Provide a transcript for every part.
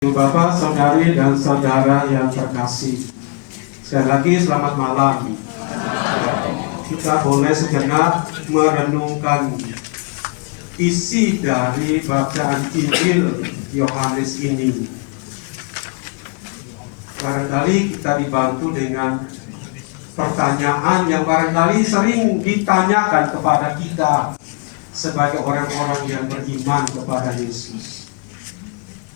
Bapak, saudari, dan saudara yang terkasih, sekali lagi selamat malam. Kita boleh sejenak merenungkan isi dari bacaan Injil Yohanes ini. Barangkali kita dibantu dengan pertanyaan yang barangkali sering ditanyakan kepada kita sebagai orang-orang yang beriman kepada Yesus.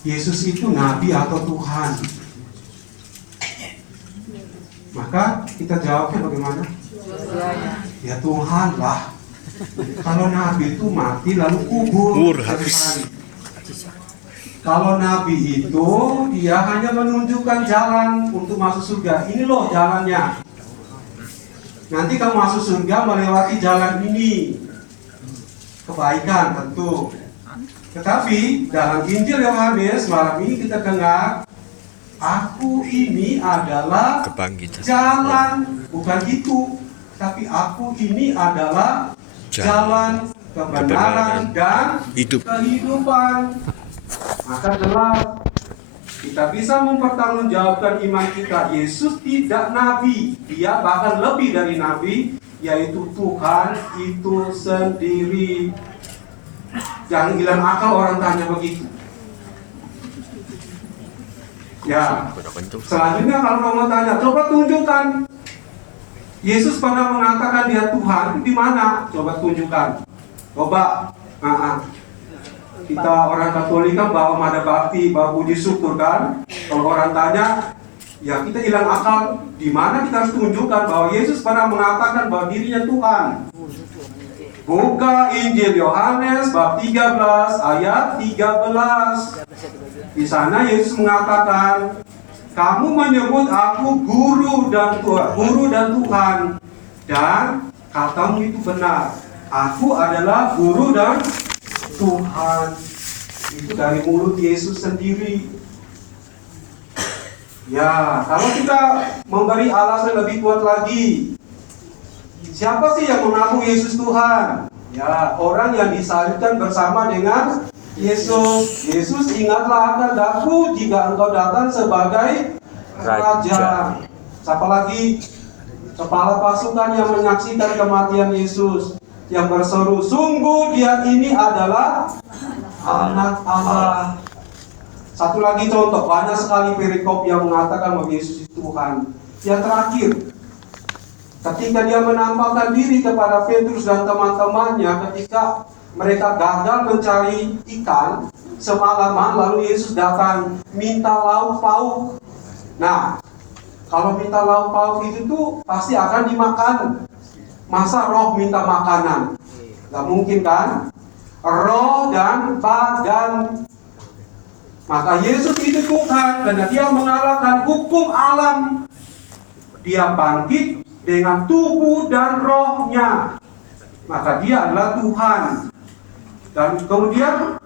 Yesus itu nabi atau Tuhan? Maka kita jawabnya bagaimana? Ya Tuhan lah. Kalau nabi itu mati lalu kubur habis. Kalau nabi itu dia hanya menunjukkan jalan untuk masuk surga. Ini loh jalannya. Nanti kamu masuk surga melewati jalan ini. Kebaikan tentu. Tetapi dalam Injil Yohanes malam ini kita dengar, aku ini adalah jalan, bukan itu, tapi aku ini adalah jalan kebenaran dan kehidupan. Maka jelas kita bisa mempertanggungjawabkan iman kita. Yesus tidak nabi, dia bahkan lebih dari nabi, yaitu Tuhan itu sendiri. Jangan hilang akal orang tanya begitu. Ya, selanjutnya kalau kamu tanya, coba tunjukkan. Yesus pernah mengatakan dia Tuhan, di mana? Coba tunjukkan. Coba. Kita orang Katolik kan bawa mada bakti, bawa puji syukur kan. Kalau orang tanya, ya kita hilang akal. Di mana kita harus tunjukkan bahwa Yesus pernah mengatakan bahwa dirinya Tuhan. Buka Injil Yohanes bab 13 ayat 13. Di sana Yesus mengatakan, kamu menyebut aku guru dan Tuhan, dan katamu itu benar. Aku adalah guru dan Tuhan. Itu dari mulut Yesus sendiri. Ya, kalau kita memberi alasan lebih kuat lagi, siapa sih yang mengaku Yesus Tuhan? Ya, orang yang disalibkan bersama dengan Yesus. Yesus, ingatlah akan aku jika engkau datang sebagai Raja. Siapa lagi? Kepala pasukan yang menyaksikan kematian Yesus, yang berseru, sungguh dia ini adalah Anak Allah. Satu lagi contoh, banyak sekali perikop yang mengatakan bahwa Yesus itu Tuhan. Yang terakhir, ketika dia menampakkan diri kepada Petrus dan teman-temannya ketika mereka gagal mencari ikan semalaman, lalu Yesus datang minta lauk pauk. Nah, kalau minta lauk pauk itu tuh pasti akan dimakan. Masa roh minta makanan? Gak mungkin kan? Roh dan badan. Maka Yesus itu Tuhan karena dia mengalahkan hukum alam. Dia bangkit dengan tubuh dan rohnya, maka dia adalah Tuhan. Dan kemudian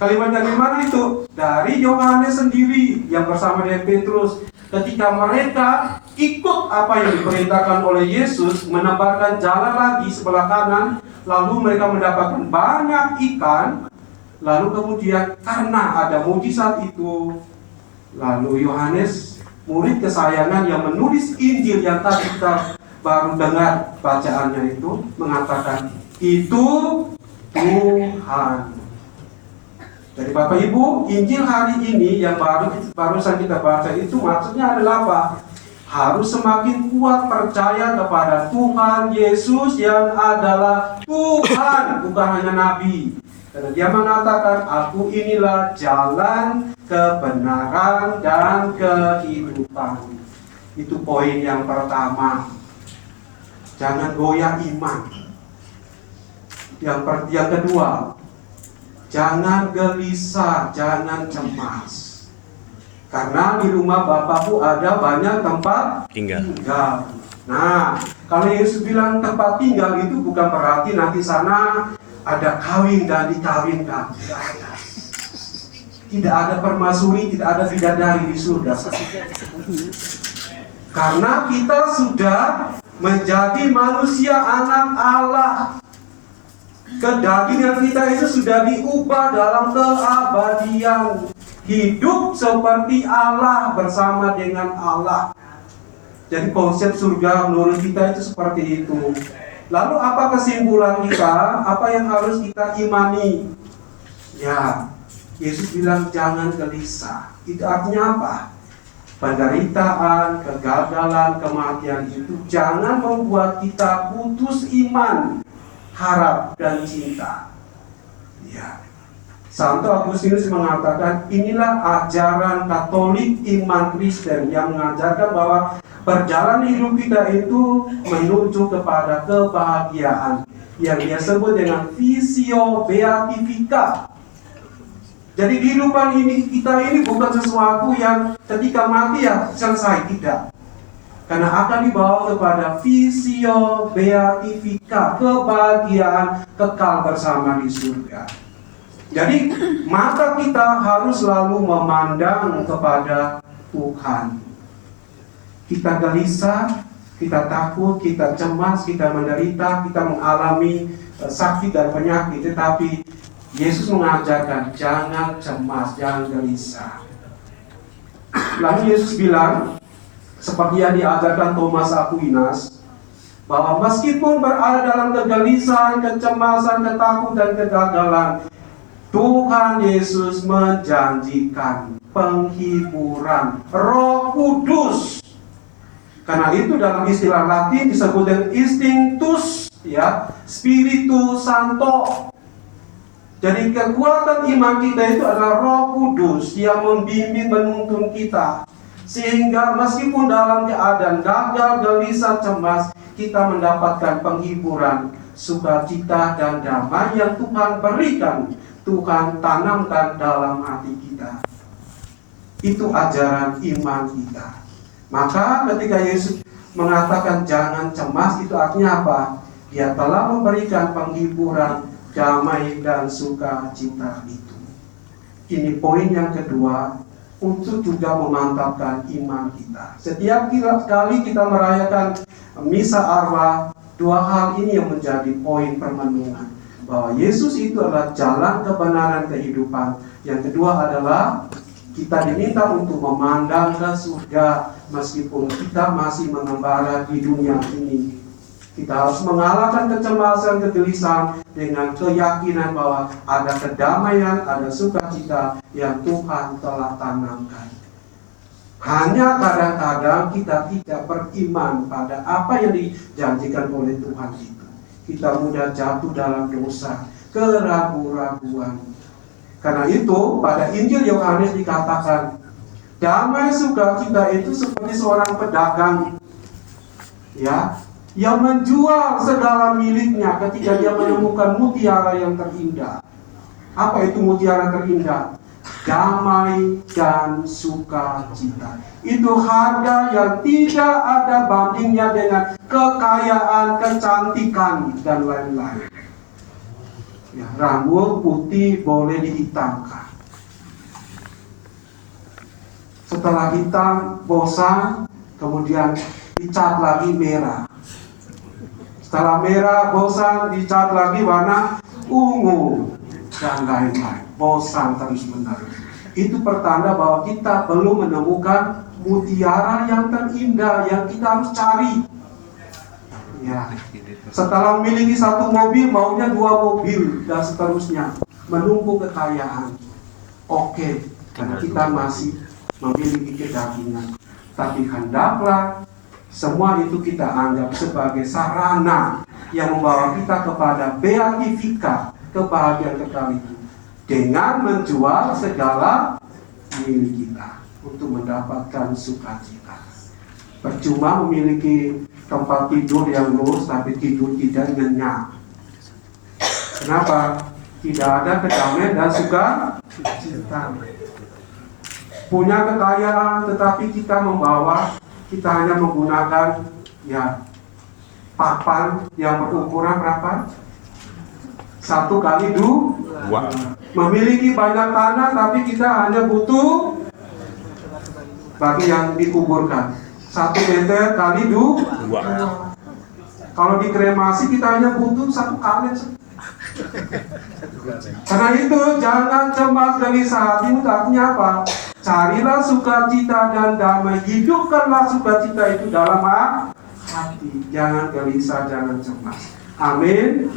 kalimat dari mana itu? Dari Yohanes sendiri yang bersama dengan Petrus. Ketika mereka ikut apa yang diperintahkan oleh Yesus, menebarkan jalan lagi sebelah kanan, lalu mereka mendapatkan banyak ikan. Lalu kemudian karena ada mujizat itu, lalu Yohanes, murid kesayangan yang menulis Injil yang tadi kita baru dengar bacaannya itu, mengatakan itu Tuhan. Jadi Bapak Ibu, Injil hari ini yang barusan kita baca itu maksudnya adalah apa? Harus semakin kuat percaya kepada Tuhan Yesus yang adalah Tuhan, bukan hanya Nabi. Karena dia mengatakan, aku inilah jalan, kebenaran, dan kehidupan. Itu poin yang pertama. Jangan goyah iman. Yang kedua, jangan gelisah, jangan cemas. Karena di rumah Bapakku ada banyak tempat tinggal. Nah, kalau Yesus bilang tempat tinggal itu bukan berarti nanti sana ada kawin dan dikawinkan. Tidak ada permaisuri, tidak ada bidadari di surga. Karena kita sudah menjadi manusia anak Allah. Kedagingan kita itu sudah diubah dalam keabadian. hidup seperti Allah, bersama dengan Allah. Jadi konsep surga menurut kita itu seperti itu. Lalu apa kesimpulan kita? Apa yang harus kita imani? Ya, Yesus bilang jangan gelisah. Itu artinya apa? Penderitaan, kegagalan, kematian itu jangan membuat kita putus iman, harap, dan cinta. Ya. Santo Agustinus mengatakan inilah ajaran Katolik iman Kristen yang mengajarkan bahwa perjalanan hidup kita itu menuju kepada kebahagiaan yang dia sebut dengan visio beatifika. Jadi kehidupan kita ini bukan sesuatu yang ketika mati ya selesai, tidak. Karena akan dibawa kepada visio beatifika, kebahagiaan kekal bersama di surga. Jadi mata kita harus selalu memandang kepada Tuhan. Kita gelisah, kita takut, kita cemas, kita menderita, kita mengalami sakit dan penyakit. Tetapi Yesus mengajarkan jangan cemas, jangan gelisah. Lalu Yesus bilang, seperti yang diajarkan Thomas Aquinas, bahwa meskipun berada dalam kegelisahan, kecemasan, ketakutan, kegagalan, Tuhan Yesus menjanjikan penghiburan, Roh Kudus. Karena itu dalam istilah Latin disebut dengan Instinctus, ya, Spiritus Santo. Jadi kekuatan iman kita itu adalah Roh Kudus yang membimbing, menuntun kita, sehingga meskipun dalam keadaan gagal, gelisah, cemas, kita mendapatkan penghiburan, sukacita, dan damai yang Tuhan berikan. Tuhan tanamkan dalam hati kita. Itu ajaran iman kita. Maka ketika Yesus mengatakan jangan cemas, itu artinya apa? Dia telah memberikan penghiburan, damai, dan sukacita itu. Ini poin yang kedua, untuk juga memantapkan iman kita. Setiap kali kita merayakan misa arwah, dua hal ini yang menjadi poin permenungan. Bahwa Yesus itu adalah jalan kebenaran kehidupan. Yang kedua adalah kita diminta untuk memandang ke surga meskipun kita masih mengembara di dunia ini. Kita harus mengalahkan kecemasan, kegelisahan dengan keyakinan bahwa ada kedamaian, ada sukacita yang Tuhan telah tanamkan. Hanya kadang-kadang kita tidak beriman pada apa yang dijanjikan oleh Tuhan itu. Kita mudah jatuh dalam dosa, keraguan-raguan. Karena itu pada Injil Yohanes dikatakan, damai sukacita itu seperti seorang pedagang, ya, yang menjual segala miliknya ketika dia menemukan mutiara yang terindah. Apa itu mutiara terindah? Damai dan sukacita. Itu harga yang tidak ada bandingnya dengan kekayaan, kecantikan, dan lain-lain. Ya, rambut putih boleh dihitamkan. Setelah hitam, bosan, kemudian dicat lagi merah. Setelah merah, bosan, dicat lagi warna ungu, dan lain-lain. Bosan terus-menerus. Itu pertanda bahwa kita belum menemukan mutiara yang terindah yang kita harus cari. Ya. Setelah memiliki satu mobil, maunya dua mobil, dan seterusnya. Menumpuk kekayaan. Oke, karena kita masih memiliki kedagingan. Tapi hendaklah semua itu kita anggap sebagai sarana yang membawa kita kepada beatifika, kebahagiaan kekal itu, dengan menjual segala milik kita untuk mendapatkan sukacita. Percuma memiliki tempat tidur yang luas tapi tidur tidak nyenyak. Kenapa? Tidak ada kedamaian dan sukacita. Punya kekayaan tetapi kita hanya menggunakan ya papan yang berukuran berapa? 1x2. Memiliki banyak tanah tapi kita hanya butuh bagi yang dikuburkan 1 meter kali 2. Kalau dikremasi kita hanya butuh 1 kalet. Karena itu jangan cemas gelisah hatimu, artinya apa? Carilah sukacita dan damai, hidupkanlah sukacita itu dalam hati. Jangan gelisah, jangan cemas. Amin.